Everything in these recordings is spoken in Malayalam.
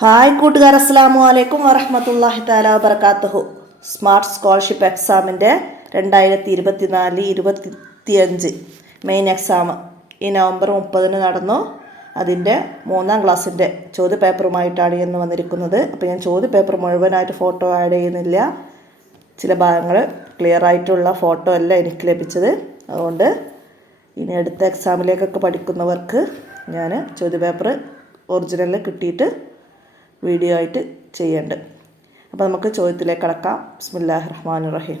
ഹായ് കൂട്ടുകാർ, അസ്സലാമു അലൈക്കും വറഹ്മത്തുള്ളാഹി തആല വബറകാതുഹു. സ്മാർട്ട് സ്കോളർഷിപ്പ് എക്സാമിൻ്റെ 2024-25 മെയിൻ എക്സാം ഈ നവംബർ 30 നടന്നു. അതിൻ്റെ 3ാം ക്ലാസ്സിൻ്റെ ചോദ്യപേപ്പറുമായിട്ടാണ് ഇന്ന് വന്നിരിക്കുന്നത്. അപ്പോൾ ഞാൻ ചോദ്യപേപ്പർ മുഴുവനായിട്ട് ഫോട്ടോ ആഡ് ചെയ്യുന്നില്ല. ചില ഭാഗങ്ങൾ ക്ലിയർ ആയിട്ടുള്ള ഫോട്ടോ അല്ല എനിക്ക് ലഭിച്ചത്. അതുകൊണ്ട് ഇനി അടുത്ത എക്സാമിലേക്കൊക്കെ പഠിക്കുന്നവർക്ക് ഞാൻ ചോദ്യപേപ്പർ ഒറിജിനൽ കിട്ടിയിട്ട് വീഡിയോ ആയിട്ട് ചെയ്യുന്നുണ്ട്. അപ്പോൾ നമുക്ക് ചോദ്യത്തിലേക്ക് കടക്കാം. ബിസ്മില്ലാഹിർ റഹ്മാനിർ റഹീം.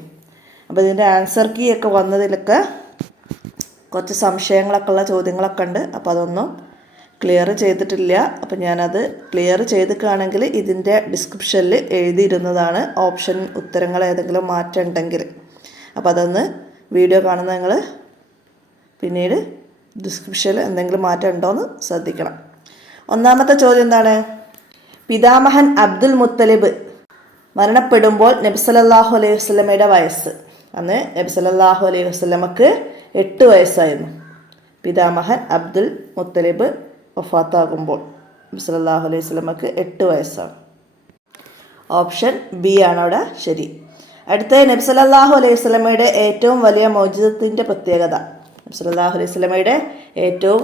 അപ്പോൾ ഇതിൻ്റെ ആൻസർ കീ ഒക്കെ വന്നതിലൊക്കെ കുറച്ച് സംശയങ്ങളൊക്കെ ഉള്ള ചോദ്യങ്ങളൊക്കെ ഉണ്ട്. അപ്പോൾ അതൊന്നും ക്ലിയർ ചെയ്തിട്ടില്ല. അപ്പോൾ ഞാനത് ക്ലിയർ ചെയ്തിട്ടാണെങ്കിൽ ഇതിൻ്റെ ഡിസ്ക്രിപ്ഷനിൽ എഴുതിയിരുന്നതാണ്. ഓപ്ഷൻ ഉത്തരങ്ങൾ ഏതെങ്കിലും മാറ്റം ഉണ്ടെങ്കിൽ അപ്പോൾ അതൊന്ന് വീഡിയോ കാണുന്ന നിങ്ങൾ പിന്നീട് ഡിസ്ക്രിപ്ഷനിൽ എന്തെങ്കിലും മാറ്റം ഉണ്ടോയെന്ന് ശ്രദ്ധിക്കണം. ഒന്നാമത്തെ ചോദ്യം എന്താണ്? പിതാമഹൻ അബ്ദുൽ മുത്തലിബ് മരണപ്പെടുമ്പോൾ നബി സല്ലല്ലാഹു അലൈഹി വസല്ലമയുടെ വയസ്സ്. അന്ന് നബി സല്ലല്ലാഹു അലൈഹി വസല്ലമക്ക് 8 വയസ്സായിരുന്നു. പിതാമഹൻ അബ്ദുൽ മുത്തലിബ് വഫാത്താകുമ്പോൾ നബി സല്ലല്ലാഹു അലൈഹി വസല്ലമക്ക് 8 വയസ്സാണ്. ഓപ്ഷൻ ബി ആണ് അവിടെ ശരി. അടുത്ത നബി സല്ലല്ലാഹു അലൈഹി വസല്ലമയുടെ ഏറ്റവും വലിയ മൗജിദത്തിൻ്റെ പ്രത്യേകത. നബി സല്ലല്ലാഹു അലൈഹി വസല്ലമയുടെ ഏറ്റവും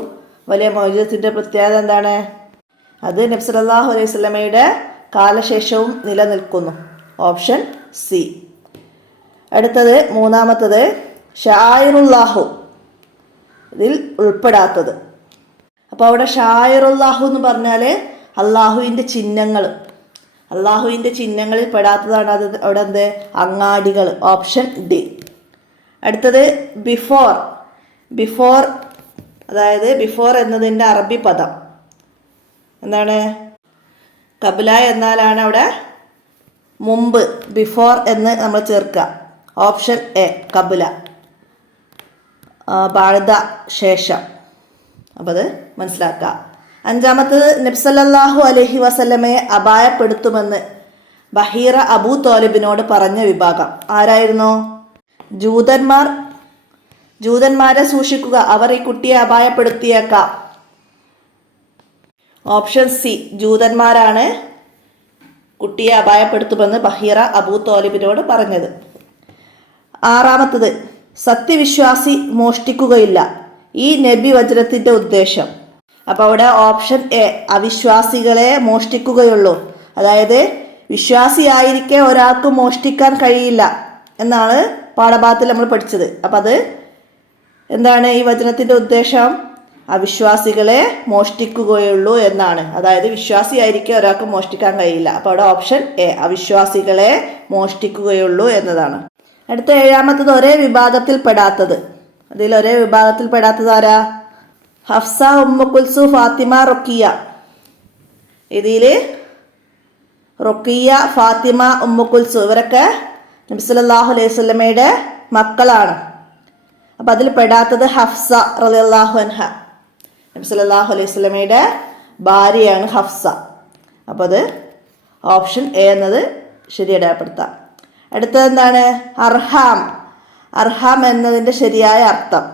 വലിയ മൗജിദത്തിൻ്റെ പ്രത്യേകത എന്താണ്? അത് നബി സല്ലല്ലാഹു അലൈഹി വസല്ലമയുടെ കാലശേഷവും നിലനിൽക്കുന്നു. Option C. അടുത്തത് മൂന്നാമത്തത് ഷായിറുല്ലാഹു ഇതിൽ ഉൾപ്പെടാത്തത്. അപ്പോൾ അവിടെ ഷായിറുല്ലാഹു എന്ന് പറഞ്ഞാൽ അള്ളാഹുവിൻ്റെ ചിഹ്നങ്ങൾ, അള്ളാഹുവിൻ്റെ ചിഹ്നങ്ങളിൽ പെടാത്തതാണ്. അത് അവിടെ എന്ത്? അങ്ങാടികൾ. Option D. അടുത്തത് ബിഫോർ. ബിഫോർ അതായത് ബിഫോർ എന്നതിൻ്റെ അറബി പദം എന്താണ്? കബല എന്നാലാണ് അവിടെ മുമ്പ് ബിഫോർ എന്ന് നമ്മൾ ചേർക്കുക. Option A കബല. ബാഴ്ദ ശേഷം. അപ്പോൾ അത് മനസ്സിലാക്കുക. അഞ്ചാമത്തത് നബി സല്ലല്ലാഹു അലൈഹി വസല്ലമയെ അപായപ്പെടുത്തുമെന്ന് ബഹീറ അബൂ തോലിബിനോട് പറഞ്ഞ വിഭാഗം ആരായിരുന്നു? ജൂതന്മാരെ സൂക്ഷിക്കുക, അവർ ഈ കുട്ടിയെ അപായപ്പെടുത്തിയേക്കാം. ഓപ്ഷൻ സി ജൂതന്മാരാണ് കുട്ടിയെ അപായപ്പെടുത്തുമെന്ന് ബഹീറ അബൂ തോലിബിനോട് പറഞ്ഞത്. ആറാമത്തത് സത്യവിശ്വാസി മോഷ്ടിക്കുകയില്ല, ഈ നബി വചനത്തിൻ്റെ ഉദ്ദേശം. അപ്പോൾ അവിടെ ഓപ്ഷൻ എ അവിശ്വാസികളെ മോഷ്ടിക്കുകയുള്ളൂ. അതായത് വിശ്വാസിയായിരിക്കെ ഒരാൾക്ക് മോഷ്ടിക്കാൻ കഴിയില്ല എന്നാണ് പാഠഭാഗത്തിൽ നമ്മൾ പഠിച്ചത്. അപ്പം അത് എന്താണ് ഈ വചനത്തിൻ്റെ ഉദ്ദേശം? അവിശ്വാസികളെ മോഷ്ടിക്കുകയുള്ളൂ എന്നാണ്. അതായത് വിശ്വാസിയായിരിക്കും ഒരാൾക്ക് മോഷ്ടിക്കാൻ കഴിയില്ല. അപ്പോൾ അവിടെ ഓപ്ഷൻ എ അവിശ്വാസികളെ മോഷ്ടിക്കുകയുള്ളൂ എന്നതാണ്. അടുത്ത ഏഴാമത്തത് ഒരേ വിഭാഗത്തിൽ പെടാത്തത്. അതിൽ ഒരേ വിഭാഗത്തിൽ പെടാത്തത് ആരാ? ഹഫ്സ, ഉമ്മു കുൽസു, ഫാത്തിമ, റൊക്കിയ. ഇതിൽ റൊക്കിയ, ഫാത്തിമ, ഉമ്മു കുൽസു ഇവരൊക്കെ നബി സല്ലല്ലാഹു അലൈഹി വസല്ലമയുടെ മക്കളാണ്. അപ്പം അതിൽ പെടാത്തത് ഹഫ്സ റളിയല്ലാഹു അൻഹ. നബി സല്ലല്ലാഹു അലൈഹി വസല്ലമയുടെ ഭാര്യയാണ് ഹഫ്സ. അപ്പോൾ അത് ഓപ്ഷൻ എ എന്നത് ശരി അടയാളപ്പെടുത്താം. അടുത്തത് എന്താണ്? അർഹാം. അർഹാം എന്നതിൻ്റെ ശരിയായ അർത്ഥം.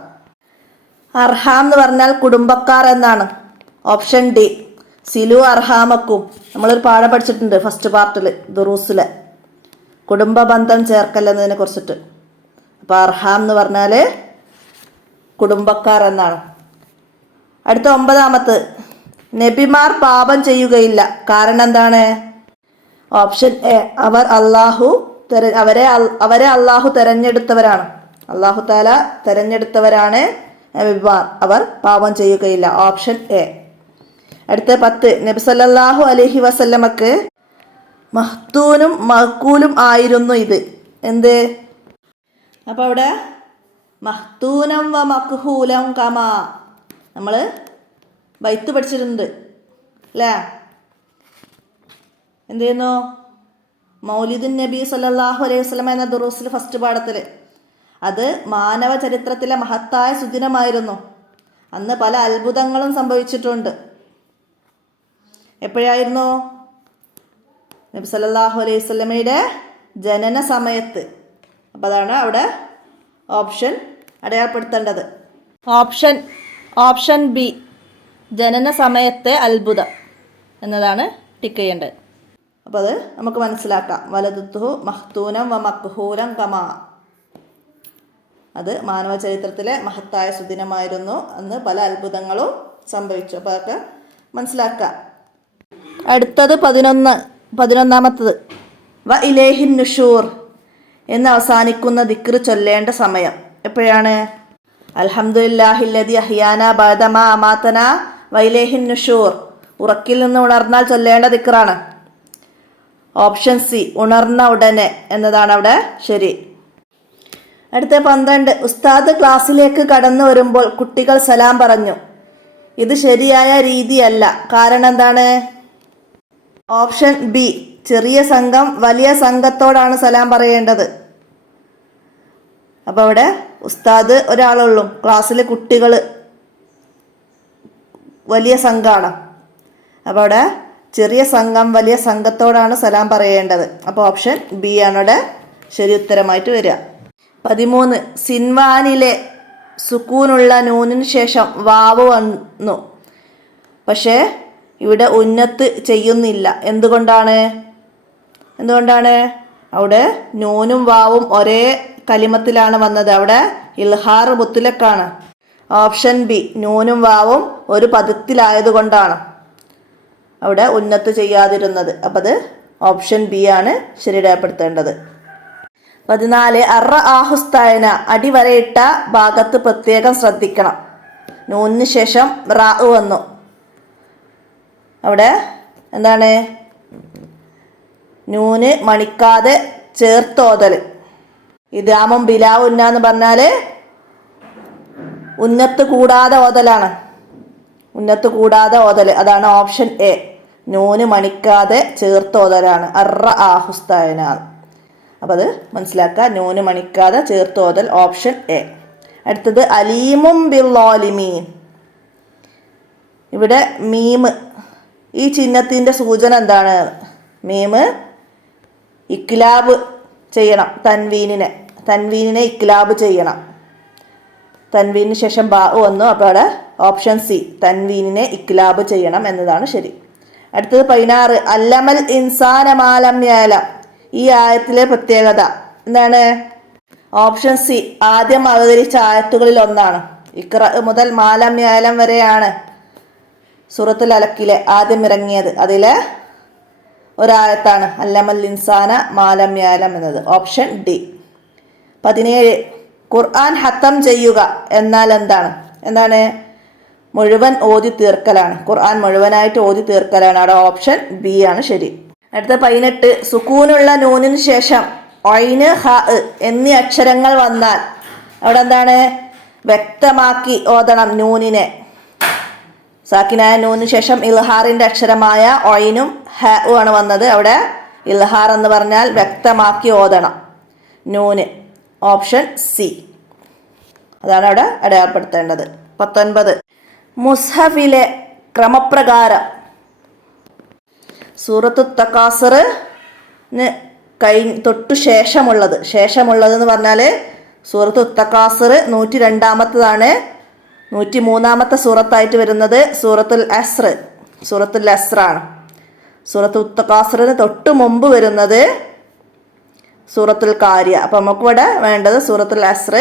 അർഹാം എന്ന് പറഞ്ഞാൽ കുടുംബക്കാർ എന്നാണ്. ഓപ്ഷൻ ഡി സിലു അർഹാമക്കും. നമ്മളൊരു പാഠം പഠിച്ചിട്ടുണ്ട് ഫസ്റ്റ് പാർട്ടിൽ ദുറൂസിലെ കുടുംബ ബന്ധം ചേർക്കൽ എന്നതിനെ കുറിച്ചിട്ട്. അപ്പോൾ അർഹാം എന്ന് പറഞ്ഞാൽ കുടുംബക്കാർ എന്നാണ്. അടുത്ത ഒമ്പതാമത്ത് നബിമാർ പാപം ചെയ്യുകയില്ല. കാരണം എന്താണ്? ഓപ്ഷൻ എ അവരെ അള്ളാഹു തെരഞ്ഞെടുത്തവരാണ്. അള്ളാഹു താല തെരഞ്ഞെടുത്തവരാണ് നബിമാർ. അവർ പാപം ചെയ്യുകയില്ല. Option A. അടുത്ത 10 നബി സല്ലല്ലാഹു അലൈഹി വസല്ലമക്ക് മഹ്തൂനും മഹ്കൂലും ആയിരുന്നു ഇത്. എന്ത്? അപ്പോൾ അവിടെ മഹ്തൂനം വ മഖ്ഹൂലം കമാ നമ്മൾ ബൈത്ത് പഠിച്ചിട്ടുണ്ട് അല്ലേ? എന്ത് ചെയ്യുന്നു? മൗലിദുൻ നബി സല്ലല്ലാഹു അലൈഹി വസല്ലം എന്ന ദുറൂസിൽ ഫസ്റ്റ് പാഠത്തിൽ അത് മാനവ ചരിത്രത്തിലെ മഹത്തായ സുദിനമായിരുന്നു. അന്ന് പല അത്ഭുതങ്ങളും സംഭവിച്ചിട്ടുണ്ട്. എപ്പോഴായിരുന്നു? നബി സല്ലല്ലാഹു അലൈഹി വസല്ലമയുടെ ജനന സമയത്ത്. അപ്പോൾ അതാണ് അവിടെ ഓപ്ഷൻ അടയാളപ്പെടുത്തേണ്ടത്. ഓപ്ഷൻ ബി ജനന സമയത്തെ അത്ഭുതം എന്നതാണ് ടിക്ക് ചെയ്യേണ്ടത്. അപ്പോൾ അത് നമുക്ക് മനസ്സിലാക്കാം. വലതുത്തുഹു മഹ്തൂനം വ മക്ഹൂലം കമാ. അത് മാനവ ചരിത്രത്തിലെ മഹത്തായ സുദിനമായിരുന്നു. അന്ന് പല അത്ഭുതങ്ങളും സംഭവിച്ചു. അപ്പോൾ അതൊക്കെ മനസ്സിലാക്കാം. അടുത്തത് 11ാമത്തത് വ ഇലൈഹിൻ നുഷൂർ എന്ന് അവസാനിക്കുന്ന ദിക്ർ ചൊല്ലേണ്ട സമയം എപ്പോഴാണ്? അൽഹംദുലില്ലാഹില്ലദി അഹ്യാന ബഅദമാ അമാതന വ ഇലൈഹിൻ നുഷൂർ. ഉറക്കിൽ നിന്ന് ഉണർന്നാൽ ചൊല്ലേണ്ട ദിക്റാണ്. ഓപ്ഷൻ സി ഉണർന്ന ഉടനെ എന്നതാണ് അവിടെ ശരി. അടുത്ത 12 ഉസ്താദ് ക്ലാസ്സിലേക്ക് കടന്നു വരുമ്പോൾ കുട്ടികൾ സലാം പറഞ്ഞു. ഇത് ശരിയായ രീതിയല്ല. കാരണം എന്താണ്? ഓപ്ഷൻ ബി ചെറിയ സംഘം വലിയ സംഘത്തോടാണ് സലാം പറയേണ്ടത്. അപ്പോൾ അവിടെ ഉസ്താദ് ഒരാളുള്ളൂ, ക്ലാസ്സിലെ കുട്ടികൾ വലിയ സംഘമാണ്. അപ്പോൾ അവിടെ ചെറിയ സംഘം വലിയ സംഘത്തോടാണ് സലാം പറയേണ്ടത്. അപ്പോൾ ഓപ്ഷൻ ബി ആണ് അവിടെ ശരി ഉത്തരമായിട്ട് വരിക. 13 സിൻവാനിലെ സുക്കൂനുള്ള നൂനിന് ശേഷം വാവ് വന്നു. പക്ഷേ ഇവിടെ ഉന്നത്ത് ചെയ്യുന്നില്ല. എന്തുകൊണ്ടാണ്? അവിടെ നൂനും വാവും ഒരേ കലിമത്തിലാണ് വന്നത്. അവിടെ ഇൽഹാർ മുത്തുലക്കാണ്. ഓപ്ഷൻ ബി നൂനും വാവും ഒരു പദത്തിലായതുകൊണ്ടാണ് അവിടെ ഉന്നത്ത് ചെയ്യാതിരുന്നത്. അപ്പം അത് ഓപ്ഷൻ ബി ആണ് ശരി രേഖപ്പെടുത്തേണ്ടത്. 14 അറ ആഹുസ്തായന അടിവരയിട്ട ഭാഗത്ത് പ്രത്യേകം ശ്രദ്ധിക്കണം. നൂനിന് ശേഷം റാ വന്നു. അവിടെ എന്താണ്? നൂന് മണിക്കാതെ ചേർത്തോതൽ. ഇദാമും ബിലാ ഉന്ന എന്ന് പറഞ്ഞാൽ ഉന്നത്ത് കൂടാതെ ഓതലാണ്. ഉന്നത്ത് കൂടാതെ ഓതൽ അതാണ് ഓപ്ഷൻ എ. നൂന് മണിക്കാതെ ചേർത്തോതലാണ് അറ ആഹുസ്തായന. അപ്പം അത് മനസ്സിലാക്കുക. നൂന് മണിക്കാതെ ചേർത്തോതൽ ഓപ്ഷൻ എ. അടുത്തത് അലീമും ബിൽലോലിമീൻ. ഇവിടെ മീമ് ഈ ചിഹ്നത്തിൻ്റെ സൂചന എന്താണ്? മീമ് ഇക്ലാബ് ചെയ്യണം. തൻവീനിനെ ഇക്ലാബ് ചെയ്യണം. തൻവീനിന് ശേഷം ബാ വന്നു. അപ്പോൾ അവിടെ ഓപ്ഷൻ സി തൻവീനിനെ ഇക്ലാബ് ചെയ്യണം എന്നതാണ് ശരി. അടുത്തത് 16 അല്ലമൽ ഇൻസാന മാലം യാലം. ഈ ആയത്തിലെ പ്രത്യേകത എന്താണ്? ഓപ്ഷൻ സി ആദ്യം അവതരിച്ച ആയത്തുകളിൽ ഒന്നാണ്. ഇഖ്റ മുതൽ മാലം യാലം വരെയാണ് സൂറത്തുൽ അലക്കിലെ ആദ്യം ഇറങ്ങിയത്. അതിലെ ഒരായത്താണ് അല്ലമൽ ഇൻസാന മാലം യാലം എന്നത്. Option D. 17 ഖുർആൻ ഹത്തം ചെയ്യുക എന്നാൽ എന്താണ്? മുഴുവൻ ഓതി തീർക്കലാണ്. ഖുർആൻ മുഴുവനായിട്ട് ഓതി തീർക്കലാണ്. അവിടെ ഓപ്ഷൻ ബി ആണ് ശരി. അടുത്ത 18 സുക്കൂനുള്ള നൂനിന് ശേഷം ഐന് ഹ എന്നീ അക്ഷരങ്ങൾ വന്നാൽ അവിടെ എന്താണ്? വ്യക്തമാക്കി ഓതണം നൂനിനെ. സാക്കിനായ നൂനിന് ശേഷം ഇൽഹാറിൻ്റെ അക്ഷരമായ ഐനും ഹ ആണ് വന്നത്. അവിടെ ഇൽഹാർ എന്ന് പറഞ്ഞാൽ വ്യക്തമാക്കി ഓതണം നൂന്. ഓപ്ഷൻ സി അതാണ് അവിടെ അടയാളപ്പെടുത്തേണ്ടത്. 19 മുസ്ഹഫിലെ ക്രമപ്രകാരം സൂറത്തു തക്കാസുറിന് തൊട്ടു ശേഷമുള്ളത് എന്ന് പറഞ്ഞാൽ സൂറത്തു തക്കാസുർ 102ാമത്തതാണ്. 103ാമത്തെ സൂറത്തായിട്ട് വരുന്നത് സൂറത്തുൽ അസ്റാണ്. സൂറത്തു തക്കാസുറിന് തൊട്ട് മുമ്പ് വരുന്നത് സൂറത്തുൽ കാരിയ. അപ്പം നമുക്കിവിടെ വേണ്ടത് സൂറത്തുൽ അസ്ർ.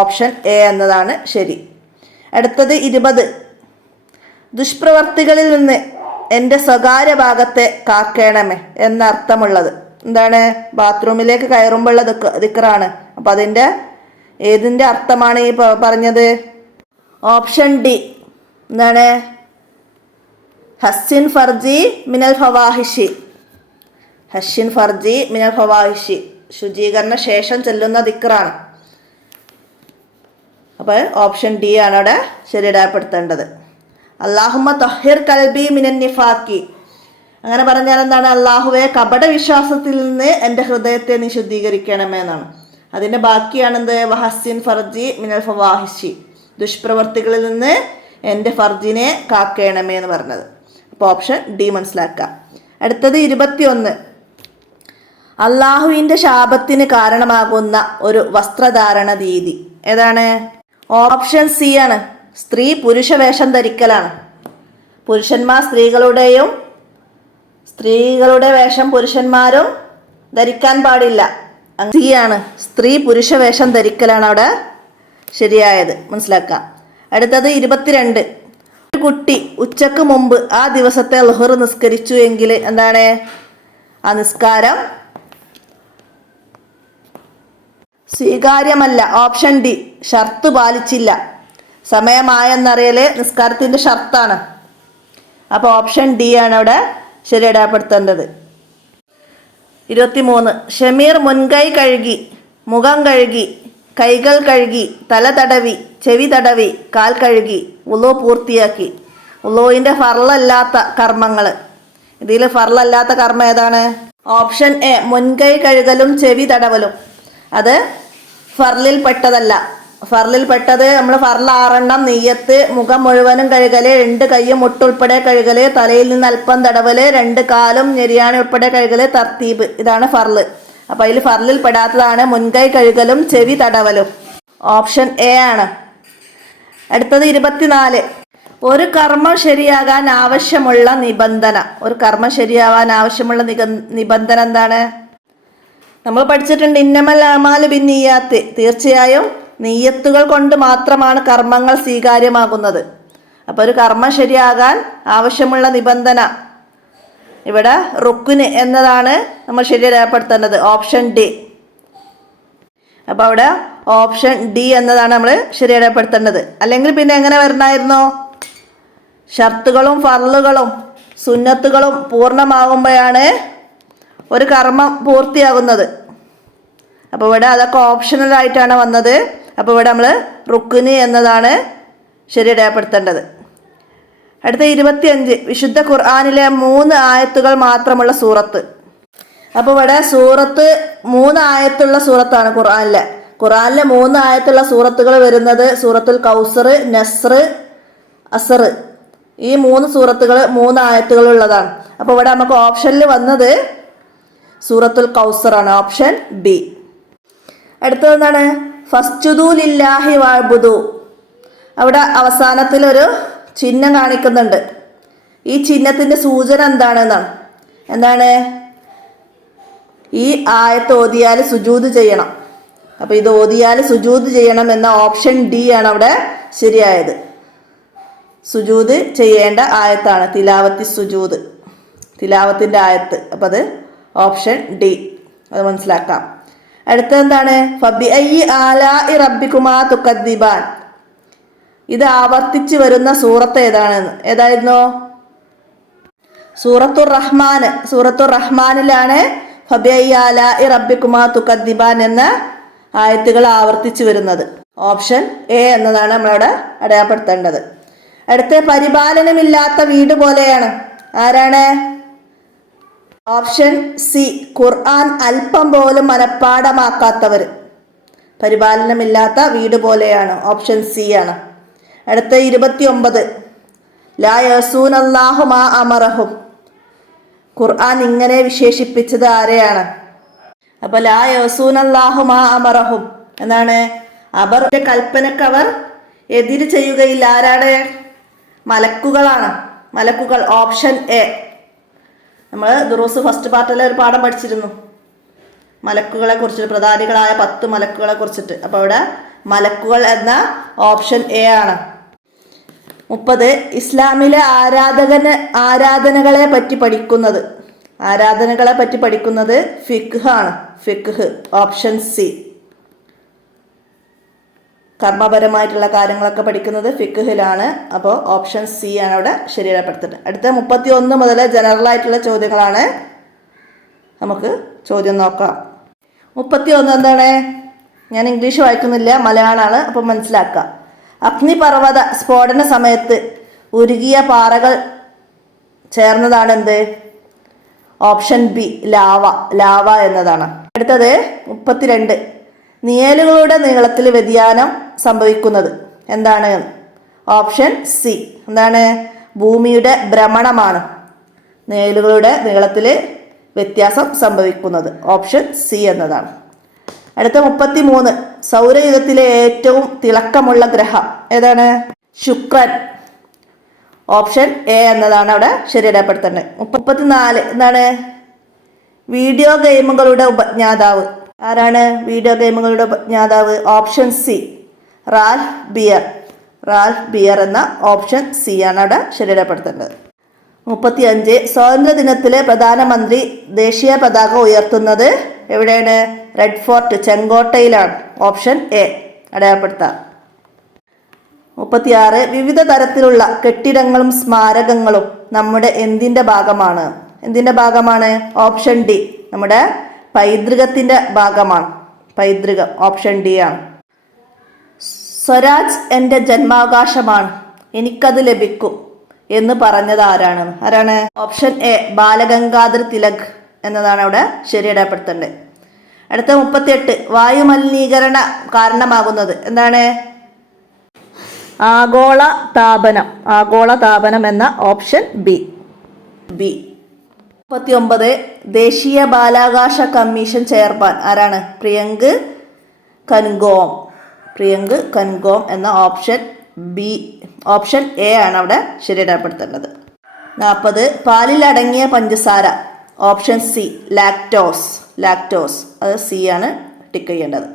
ഓപ്ഷൻ എ എന്നതാണ് ശരി. അടുത്തത് 20 ദുഷ്പ്രവർത്തികളിൽ നിന്ന് എൻ്റെ സ്വകാര്യ ഭാഗത്തെ കാക്കേണമേ എന്നർത്ഥമുള്ളത്. എന്താണ്? ബാത്റൂമിലേക്ക് കയറുമ്പോഴുള്ള ദിക്റാണ്. അപ്പം അതിൻ്റെ ഏതിൻ്റെ അർത്ഥമാണ് ഈ പറഞ്ഞത്? ഓപ്ഷൻ ഡി എന്താണ്? ഹസ്സിൻ ഫർജി മിനൽ ഫവാഹിഷി ശുചീകരണ ശേഷം ചെല്ലുന്ന ദിക്റാണ്. അപ്പോൾ ഓപ്ഷൻ ഡി ആണ് അവിടെ ശരിയാപ്പെടുത്തേണ്ടത്. അല്ലാഹുമ്മ തഹിർ കൽബി മിനൻ നിഫാക്കി. അങ്ങനെ പറഞ്ഞാൽ എന്താണ്? അള്ളാഹുവെ കപട വിശ്വാസത്തിൽ നിന്ന് എൻ്റെ ഹൃദയത്തെ നീ ശുദ്ധീകരിക്കണമേ എന്നാണ്. അതിൻ്റെ ബാക്കിയാണെന്ത്? വഹസ്സിൻ ഫർജി മിനൽ ഫവാഹിഷി ദുഷ്പ്രവർത്തികളിൽ നിന്ന് എൻ്റെ ഫർജിനെ കാക്കേണമേ എന്ന് പറഞ്ഞത്. അപ്പോൾ ഓപ്ഷൻ ഡി മനസ്സിലാക്കുക. അടുത്തത് 21 അള്ളാഹുവിൻ്റെ ശാപത്തിന് കാരണമാകുന്ന ഒരു വസ്ത്രധാരണ രീതി ഏതാണ്? ഓപ്ഷൻ സി ആണ്. സ്ത്രീ പുരുഷ വേഷം ധരിക്കലാണ്. പുരുഷന്മാർ സ്ത്രീകളുടെയും സ്ത്രീകളുടെ വേഷം പുരുഷന്മാരും ധരിക്കാൻ പാടില്ല. ആണ് സ്ത്രീ പുരുഷ വേഷം ധരിക്കലാണ് അവിടെ ശരിയായത്. മനസ്സിലാക്കാം. അടുത്തത് 22. ഒരു കുട്ടി ഉച്ചക്ക് മുമ്പ് ആ ദിവസത്തെ ളുഹർ നിസ്കരിച്ചു എങ്കിൽ എന്താണ് ആ നിസ്കാരം സ്വീകാര്യമല്ല. ഓപ്ഷൻ ഡി, ഷർത്ത് പാലിച്ചില്ല. സമയമായെന്നറിയല് നിസ്കാരത്തിന്റെ ഷർത്താണ്. അപ്പോൾ ഓപ്ഷൻ ഡി ആണ് അവിടെ ശരിയടയാപ്പെടുത്തേണ്ടത്. 23. ഷമീർ മുൻകൈ കഴുകി, മുഖം കഴുകി, കൈകൾ കഴുകി, തല തടവി, ചെവി തടവി, കാൽ കഴുകി, വുളു പൂർത്തിയാക്കി. വുളുവിൻ്റെ ഫർളല്ലാത്ത കർമ്മങ്ങൾ. ഇതിൽ ഫർളല്ലാത്ത കർമ്മം ഏതാണ്? ഓപ്ഷൻ എ, മുൻകൈ കഴുകലും ചെവി തടവലും. അത് ഫർലിൽ പെട്ടതല്ല. ഫർലിൽ പെട്ടത് നമ്മൾ ഫർൾ 6 നിയ്യത്ത്, മുഖം മുഴുവനും കഴുകല്, 2 കൈയും മുട്ടുൾപ്പെടെ കഴുകല്, തലയിൽ നിന്ന് അല്പം തടവല്, 2 കാലും ഞെരിയാണി ഉൾപ്പെടെ കഴുകല്, തർത്തീബ്. ഇതാണ് ഫർള്. അപ്പം അതിൽ ഫർലിൽ പെടാത്തതാണ് മുൻകൈ കഴുകലും ചെവി തടവലും. ഓപ്ഷൻ എ ആണ്. അടുത്തത് 24. ഒരു കർമ്മം ശരിയാകാൻ ആവശ്യമുള്ള നിബന്ധന. ഒരു കർമ്മം ശരിയാവാൻ ആവശ്യമുള്ള നിബന്ധന എന്താണ്? നമ്മൾ പഠിച്ചിട്ടുണ്ട് ഇന്നമൽ അമാലു ബിന്നിയ്യാത്ത്. തീർച്ചയായും നിയ്യത്തുകൾ കൊണ്ട് മാത്രമാണ് കർമ്മങ്ങൾ സ്വീകാര്യമാകുന്നത്. അപ്പോൾ ഒരു കർമ്മം ശരിയാകാൻ ആവശ്യമുള്ള നിബന്ധന ഇവിടെ റുക്ന് എന്നതാണ് നമ്മൾ ശരിയാപ്പെടുത്തേണ്ടത്. Option D. അപ്പോൾ അവിടെ ഓപ്ഷൻ ഡി എന്നതാണ് നമ്മൾ ശരിയാപ്പെടുത്തേണ്ടത്. അല്ലെങ്കിൽ പിന്നെ എങ്ങനെ വരണമായിരുന്നു? ഷർത്തുകളും ഫർളുകളും സുന്നത്തുകളും പൂർണ്ണമാകുമ്പോഴാണ് ഒരു കർമ്മം പൂർത്തിയാകുന്നത്. അപ്പോൾ ഇവിടെ അതൊക്കെ ഓപ്ഷണൽ ആയിട്ടാണ് വന്നത്. അപ്പോൾ ഇവിടെ നമ്മൾ റുക്ന് എന്നതാണ് ശരിയടയാപ്പെടുത്തേണ്ടത്. അടുത്ത 25. വിശുദ്ധ ഖുർആനിലെ 3 ആയത്തുകൾ മാത്രമുള്ള സൂറത്ത്. അപ്പോൾ ഇവിടെ സൂറത്ത് 3 ആയത്തുള്ള സൂറത്താണ് ഖുർആനിലെ. ഖുർആനിലെ 3 ആയത്തുള്ള സൂറത്തുകൾ വരുന്നത് സൂറത്തുൽ കൗസർ, നസ്ർ, അസർ. ഈ 3 സൂറത്തുകൾ 3 ആയത്തുകൾ ഉള്ളതാണ്. അപ്പോൾ ഇവിടെ നമുക്ക് ഓപ്ഷനിൽ വന്നത് സൂറത്തുൽ കൗസർ ആണ്. Option B. അടുത്തത് എന്താണ്? ഫസ്ജുദു ലില്ലാഹി വഅബ്ദു. അവിടെ അവസാനത്തിലൊരു ചിഹ്നം കാണിക്കുന്നുണ്ട്. ഈ ചിഹ്നത്തിൻ്റെ സൂചന എന്താണെന്നാണ്. എന്താണ്? ഈ ആയത്ത് ഓതിയാൽ സുജൂദ് ചെയ്യണം. അപ്പോൾ ഇത് ഓതിയാൽ സുജൂദ് ചെയ്യണം എന്ന ഓപ്ഷൻ ഡി ആണ് അവിടെ ശരിയായത്. സുജൂദ് ചെയ്യേണ്ട ആയത്താണ് തിലാവത്തി സുജൂദ്, തിലാവത്തിൻ്റെ ആയത്ത്. അപ്പം അത് ഓപ്ഷൻ ഡി. അത് മനസ്സിലാക്കാം. അടുത്ത എന്താണ്? ഫബിഅയ്യി ആലാഇ റബ്ബികുമാ തുകദ്ദിബാൻ. ഇത് ആവർത്തിച്ച് വരുന്ന സൂറത്ത് ഏതായിരുന്നു? സൂറത്തുർ റഹ്മാൻ. സൂറത്തുർ റഹ്മാനിലാണ് ഫബിഅയ്യി ആലാഇ റബ്ബികുമാ തുകദ്ദിബാൻ എന്ന ആയത്തുകൾ ആവർത്തിച്ച് വരുന്നത്. ഓപ്ഷൻ എ എന്നതാണ് നമ്മളവിടെ അടയാളപ്പെടുത്തേണ്ടത്. അടുത്ത പരിപാലനമില്ലാത്ത വീട് പോലെയാണ്. ആരാണ്? ഓപ്ഷൻ സി, ഖുർആൻ അല്പം പോലും മനഃപ്പാഠമാക്കാത്തവർ. പരിപാലനമില്ലാത്ത വീട് പോലെയാണ്. ഓപ്ഷൻ സി ആണ്. അടുത്ത 29. ലാ യസൂനല്ലാഹു മാ അമറഹും. ഖുർആൻ ഇങ്ങനെ വിശേഷിപ്പിച്ചത് ആരെയാണ്? അപ്പോൾ ലാ യസൂനല്ലാഹു മാ അമറഹും എന്നാണ് അവരുടെ കൽപ്പനക്ക് അവർ എതിര് ചെയ്യുകയില്ല. ആരാണ്? മലക്കുകളാണ്. മലക്കുകൾ. Option A. നമ്മൾ ദുറൂസ് ഫസ്റ്റ് പാർട്ടിലെ ഒരു പാഠം പഠിച്ചിരുന്നു മലക്കുകളെ കുറിച്ചിട്ട്, പ്രധാനികളായ 10 മലക്കുകളെ കുറിച്ചിട്ട്. അപ്പോൾ അവിടെ മലക്കുകൾ എന്ന ഓപ്ഷൻ എ ആണ്. 30. ഇസ്ലാമിലെ ആരാധനകളെ പറ്റി പഠിക്കുന്നത്. ആരാധനകളെ പറ്റി പഠിക്കുന്നത് ഫിഖ് ആണ്. ഫിഖ്. Option C. കർമ്മപരമായിട്ടുള്ള കാര്യങ്ങളൊക്കെ പഠിക്കുന്നത് ഫിഖ്ഹിലാണ്. അപ്പോൾ ഓപ്ഷൻ സി ആണ് അവിടെ ശരിയാപ്പെടുത്തുന്നത്. അടുത്ത 31 മുതൽ ജനറൽ ആയിട്ടുള്ള ചോദ്യങ്ങളാണ്. നമുക്ക് ചോദ്യം നോക്കാം. 31 എന്താണ്? ഞാൻ ഇംഗ്ലീഷ് വായിക്കുന്നില്ല, മലയാളമാണ്. അപ്പോൾ മനസ്സിലാക്കുക. അഗ്നിപർവ്വത സ്ഫോടന സമയത്ത് ഉരുകിയ പാറകൾ ചേർന്നതാണ് എന്ത്? Option B, lava. ലാവ എന്നതാണ്. അടുത്തത് 32. നിഴലുകളുടെ നീളത്തിൽ വ്യതിയാനം സംഭവിക്കുന്നത് എന്താണ്? Option C. എന്താണ്? ഭൂമിയുടെ ഭ്രമണമാണ് നിഴലുകളുടെ നീളത്തിൽ വ്യത്യാസം സംഭവിക്കുന്നത്. ഓപ്ഷൻ സി എന്നതാണ്. അടുത്ത 33. സൗരയുഗത്തിലെ ഏറ്റവും തിളക്കമുള്ള ഗ്രഹം ഏതാണ്? ശുക്രൻ. ഓപ്ഷൻ എ എന്നതാണ് അവിടെ ശരിയിടപ്പെടുത്തേണ്ടത്. 34 എന്താണ്? വീഡിയോ ഗെയിമുകളുടെ ഉപജ്ഞാതാവ് ആരാണ്? വീഡിയോ ഗെയിമുകളുടെ ഉപജ്ഞാതാവ് option C Ralph Baer. Ralph Baer എന്ന ഓപ്ഷൻ സി ആണ് അവിടെ ശരിയിടപ്പെടുത്തേണ്ടത്. 35 സ്വാതന്ത്ര്യ ദിനത്തിലെ പ്രധാനമന്ത്രി ദേശീയ പതാക ഉയർത്തുന്നത് എവിടെയാണ്? റെഡ് ഫോർട്ട് ചെങ്കോട്ടയിലാണ്. ഓപ്ഷൻ എ അടയാളപ്പെടുത്താം. 36 വിവിധ തരത്തിലുള്ള കെട്ടിടങ്ങളും സ്മാരകങ്ങളും നമ്മുടെ എന്തിൻ്റെ ഭാഗമാണ്? എന്തിൻ്റെ ഭാഗമാണ്? ഓപ്ഷൻ ഡി നമ്മുടെ പൈതൃകത്തിൻ്റെ ഭാഗമാണ്. പൈതൃകം ഓപ്ഷൻ ഡി ആണ്. സ്വരാജ് എൻ്റെ ജന്മാവകാശമാണ്, എനിക്കത് ലഭിക്കും എന്ന് പറഞ്ഞത് ആരാണ്? ഓപ്ഷൻ എ ബാലഗംഗാധർ തിലക് എന്നതാണ് അവിടെ ശരിയിടപ്പെടുത്തേണ്ടത്. അടുത്ത 38 വായുമലിനീകരണ കാരണമാകുന്നത് എന്താണ്? ആഗോള താപനം. ആഗോള താപനം എന്ന ഓപ്ഷൻ ബി. 39 ദേശീയ ബാലാവകാശ കമ്മീഷൻ ചെയർമാൻ ആരാണ്? പ്രിയങ്ക് കൻഗോം. പ്രിയങ്ക് കൻഗോം എന്ന ഓപ്ഷൻ ബി. ഓപ്ഷൻ എ ആണ് അവിടെ ശരിയിടപ്പെടുത്തേണ്ടത്. 40 പാലിലടങ്ങിയ പഞ്ചസാര ഓപ്ഷൻ സി ലാക്ടോസ്. ലാക്ടോസ് അത് സി ആണ് ടിക്ക് ചെയ്യേണ്ടത്.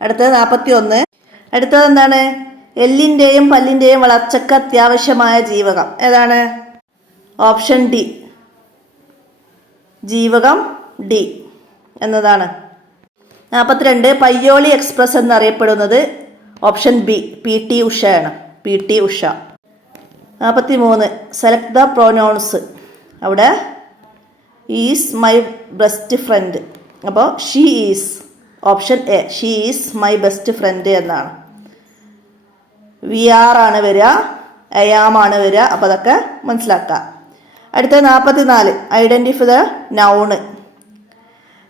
അടുത്തത് 41 അടുത്തത് എന്താണ്? എല്ലിൻ്റെയും പല്ലിൻ്റെയും വളർച്ചയ്ക്ക് അത്യാവശ്യമായ ജീവകം ഏതാണ്? ഓപ്ഷൻ ഡി ജീവകം ഡി എന്നതാണ്. 42 പയ്യോളി എക്സ്പ്രസ് എന്നറിയപ്പെടുന്നത് ഓപ്ഷൻ ബി പി ടി ഉഷയാണ്. P T Usha. 43 select the pronoun. അവിടെ ഈസ് മൈ ബെസ്റ്റ് ഫ്രണ്ട്. അപ്പോൾ she is. Option A she is my best friend എന്നാണ്. വി ആർ ആണ് വരിക, ഐ ആം ആണ് വരിക. അപ്പോൾ അതൊക്കെ മനസ്സിലാക്കാം. അടുത്ത 44 identify the noun.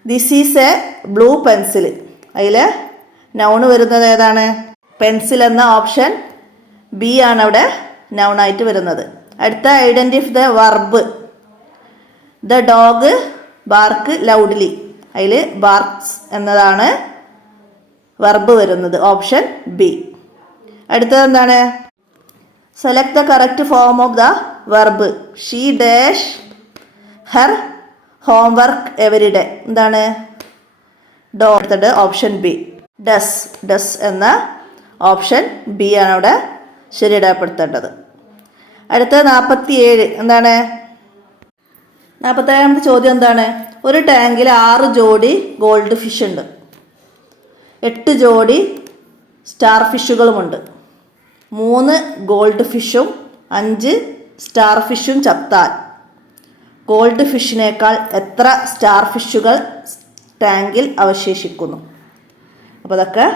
This is A blue pencil. അതിൽ നൗണ് വരുന്നത് ഏതാണ്? പെൻസിൽ എന്ന ഓപ്ഷൻ ബി ആണ് അവിടെ നൗണായിട്ട് വരുന്നത്. അടുത്ത identify the verb. The dog bark loudly. അതിൽ ബാർക്സ് എന്നതാണ് വർബ് വരുന്നത്. Option B. അടുത്തത് എന്താണ്? Select the correct form of the verb. She dash her homework everyday. എന്താണ്? ഡോ. അടുത്തത് ഓപ്ഷൻ ബി ഡസ്. ഡസ് എന്ന ഓപ്ഷൻ ബി ആണ് അവിടെ ശരിയിടപ്പെടുത്തേണ്ടത്. അടുത്തത് 47 എന്താണ്? 47ാമത്തെ ചോദ്യം എന്താണ്? ഒരു ടാങ്കിൽ 6 ജോഡി ഗോൾഡ് ഫിഷ് ഉണ്ട്, 8 ജോഡി സ്റ്റാർ ഫിഷുകളുമുണ്ട്. 3 ഗോൾഡ് ഫിഷും 5 സ്റ്റാർ ഫിഷും ചത്താൽ ഗോൾഡ് ഫിഷിനേക്കാൾ എത്ര സ്റ്റാർ ഫിഷുകൾ ടാങ്കിൽ അവശേഷിക്കുന്നു? അപ്പോൾ അതൊക്കെ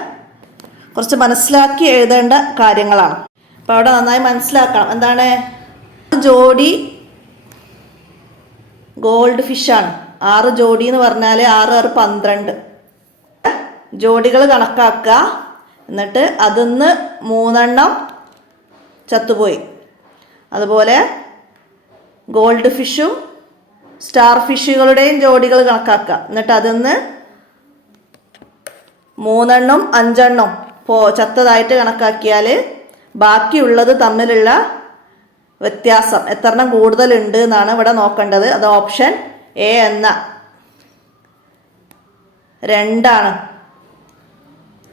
കുറച്ച് മനസ്സിലാക്കി എഴുതേണ്ട കാര്യങ്ങളാണ്. അപ്പോൾ അവിടെ നന്നായി മനസ്സിലാക്കണം. എന്താണ്? ജോഡി ഗോൾഡ് ഫിഷാണ്. 6 ജോഡി എന്ന് പറഞ്ഞാൽ 6 6 12 ജോഡികൾ കണക്കാക്കുക. എന്നിട്ട് അതിന്ന് 3 എണ്ണം ചത്തുപോയി. അതുപോലെ ഗോൾഡ് ഫിഷും സ്റ്റാർ ഫിഷുകളുടെയും ജോഡികൾ കണക്കാക്കുക. എന്നിട്ട് അതിന്ന് 3 എണ്ണം 5 എണ്ണം ചത്തതായിട്ട് കണക്കാക്കിയാൽ ബാക്കിയുള്ളത് തമ്മിലുള്ള വ്യത്യാസം എത്ര എണ്ണം കൂടുതലുണ്ട് എന്നാണ് ഇവിടെ നോക്കേണ്ടത്. അത് ഓപ്ഷൻ എ എന്ന 2 ആണ്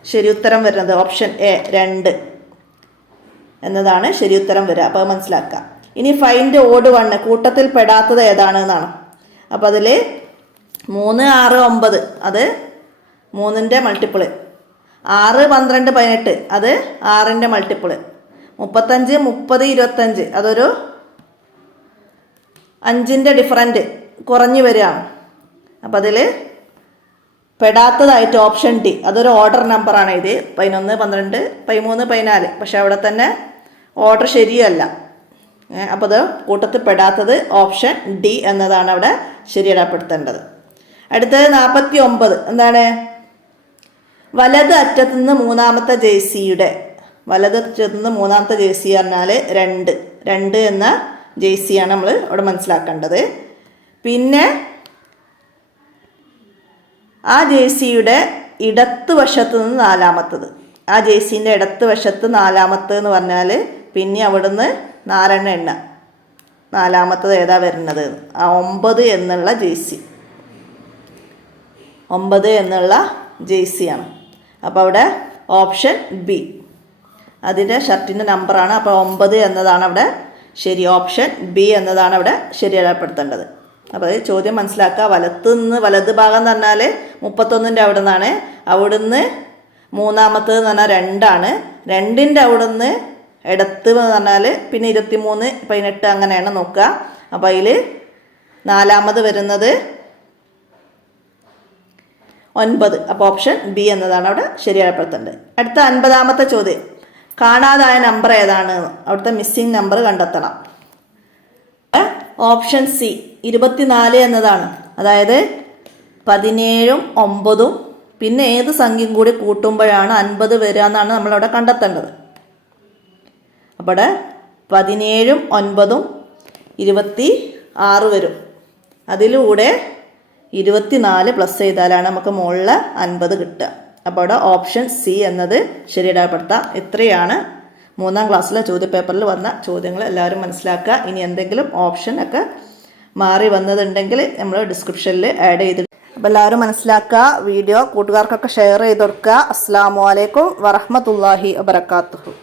ശരി ഉത്തരം വരുന്നത്. ഓപ്ഷൻ എ 2 എന്നതാണ് ശരി ഉത്തരം വരിക. അപ്പോൾ മനസ്സിലാക്കാം. ഇനി ഫൈൻഡ് ഓഡ് 1 കൂട്ടത്തിൽ പെടാത്തത് ഏതാണ് എന്നാണ്. അപ്പോൾ അതിൽ 3 6 9 അത് 3ൻ്റെ മൾട്ടിപ്പിള്. 6 12 18 അത് 6ൻ്റെ മൾട്ടിപ്പിള്. 35 30 25 അതൊരു 5ൻ്റെ ഡിഫറൻറ്റ് കുറഞ്ഞു വരികയാണ്. അപ്പം അതിൽ പെടാത്തതായിട്ട് ഓപ്ഷൻ ഡി അതൊരു ഓർഡർ നമ്പറാണ്. ഇത് 11 12 13 14 പക്ഷെ അവിടെ തന്നെ ഓർഡർ ശരിയല്ല. അപ്പോൾ അത് കൂട്ടത്തിൽ പെടാത്തത് ഓപ്ഷൻ ഡി എന്നതാണ് അവിടെ ശരിയിടപ്പെടുത്തേണ്ടത്. അടുത്തത് 49 എന്താണ്? വലത് അറ്റത്തു നിന്ന് മൂന്നാമത്തെ ജേഴ്സിയുടെ വലത് അറ്റത്തു നിന്ന് മൂന്നാമത്തെ ജേഴ്സി പറഞ്ഞാൽ 2 എന്ന ജേഴ്സിയാണ് നമ്മൾ അവിടെ മനസ്സിലാക്കേണ്ടത്. പിന്നെ ആ ജേഴ്സിയുടെ ഇടത്ത് വശത്തു നിന്ന് 4-മത്തത് ആ ജേഴ്സീൻ്റെ ഇടത്ത് വശത്ത് നാലാമത്തെ എന്ന് പറഞ്ഞാൽ പിന്നെ അവിടുന്ന് 4 എണ്ണ നാലാമത്തത് ഏതാ വരുന്നത്? ആ 9 എന്നുള്ള ജേഴ്സി, 9 എന്നുള്ള ജേഴ്സിയാണ്. അപ്പോൾ അവിടെ ഓപ്ഷൻ ബി അതിൻ്റെ ഷർട്ടിൻ്റെ നമ്പറാണ്. അപ്പോൾ 9 എന്നതാണ് അവിടെ ശരി. ഓപ്ഷൻ ബി എന്നതാണ് അവിടെ ശരിയാപ്പെടുത്തേണ്ടത്. അപ്പോൾ അത് ചോദ്യം മനസ്സിലാക്കുക. വലത് ഭാഗം എന്ന് പറഞ്ഞാൽ 31ൻ്റെ അവിടെ നിന്നാണ്. അവിടുന്ന് മൂന്നാമത്തത് എന്ന് പറഞ്ഞാൽ 2ആണ്. 2ൻ്റെ അവിടുന്ന് ഇടത്ത് എന്ന് പറഞ്ഞാൽ പിന്നെ 23, 18 അങ്ങനെയാണ് നോക്കുക. അപ്പോൾ അതിൽ നാലാമത് വരുന്നത് 9. അപ്പോൾ ഓപ്ഷൻ ബി എന്നതാണ് അവിടെ ശരിയാപ്പെടുത്തേണ്ടത്. അടുത്ത 50ാമത്തെ ചോദ്യം, കാണാതായ നമ്പർ ഏതാണ്? അവിടുത്തെ മിസ്സിംഗ് നമ്പർ കണ്ടെത്തണം. ഓപ്ഷൻ സി 24 എന്നതാണ്. അതായത് 17ഉം 9ഉം പിന്നെ ഏത് സംഖ്യയും കൂടി കൂട്ടുമ്പോഴാണ് 50 വരിക എന്നാണ് നമ്മളവിടെ കണ്ടെത്തേണ്ടത്. അപ്പോൾ ഇവിടെ 17ഉം 9ഉം 26 വരും. അതിലൂടെ 24 പ്ലസ് ചെയ്താലാണ് നമുക്ക് മുകളിൽ 50 കിട്ടുക. അപ്പോൾ അവിടെ ഓപ്ഷൻ സി എന്നത് ശരിയിടപ്പെടുത്താം. ഇത്രയാണ് 3ാം ക്ലാസ്സിലെ ചോദ്യപേപ്പറിൽ വന്ന ചോദ്യങ്ങൾ. എല്ലാവരും മനസ്സിലാക്കുക. ഇനി എന്തെങ്കിലും ഓപ്ഷൻ ഒക്കെ മാറി വന്നതുണ്ടെങ്കിൽ നമ്മൾ ഡിസ്ക്രിപ്ഷനിൽ ആഡ് ചെയ്തിട്ട്. അപ്പോൾ എല്ലാവരും മനസ്സിലാക്കുക. വീഡിയോ കൂട്ടുകാർക്കൊക്കെ ഷെയർ ചെയ്ത് കൊടുക്കുക. അസ്സലാമു അലൈക്കും വറഹ്മത്തുള്ളാഹി വബറകാതുഹു.